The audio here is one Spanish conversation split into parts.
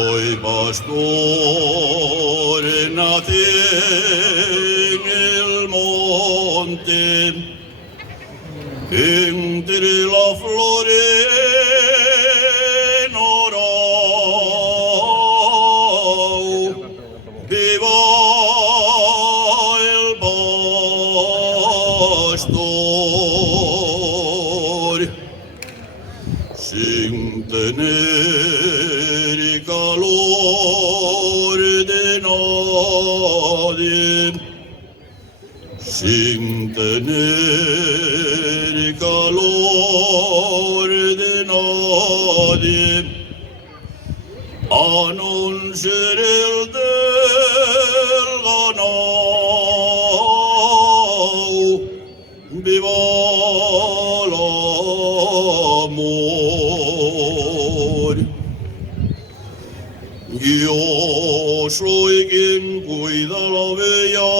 Soy pastor, nací en el monte, entre las flores norao, viva el pastor, sin tener calor de nadie, sin tener calor de nadie, anunciar el del ganado, viva el amor. Yo soy quien cuida la bella,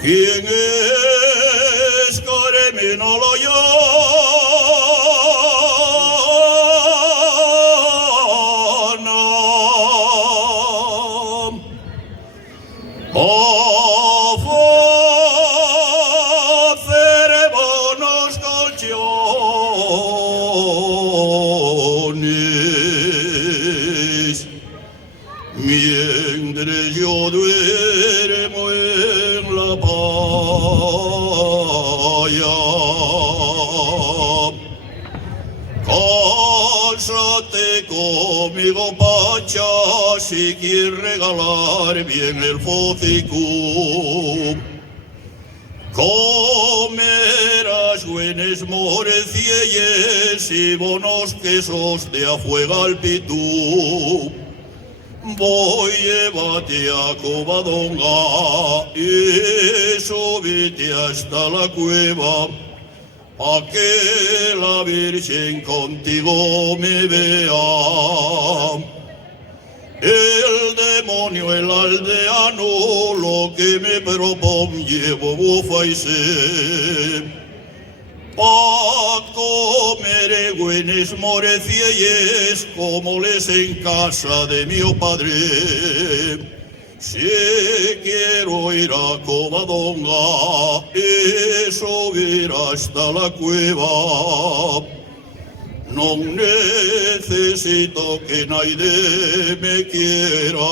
quien es Carmina la llana, a hacer buenos colchones, mientras yo duermo en la playa. Cásate conmigo, Pacha, si quieres regalar bien el focico. Comerás buenas morcillas y buenos quesos de afuera al pitú. Voy llevarte a Covadonga y subirte hasta la cueva, pa' que la Virgen contigo me vea. El demonio, el aldeano, lo que me propone llevo bufa y sé. Pa' comer buenas morcillas como les en casa de mi padre. Si quiero ir a Covadonga y subir hasta la cueva, no necesito que nadie me quiera.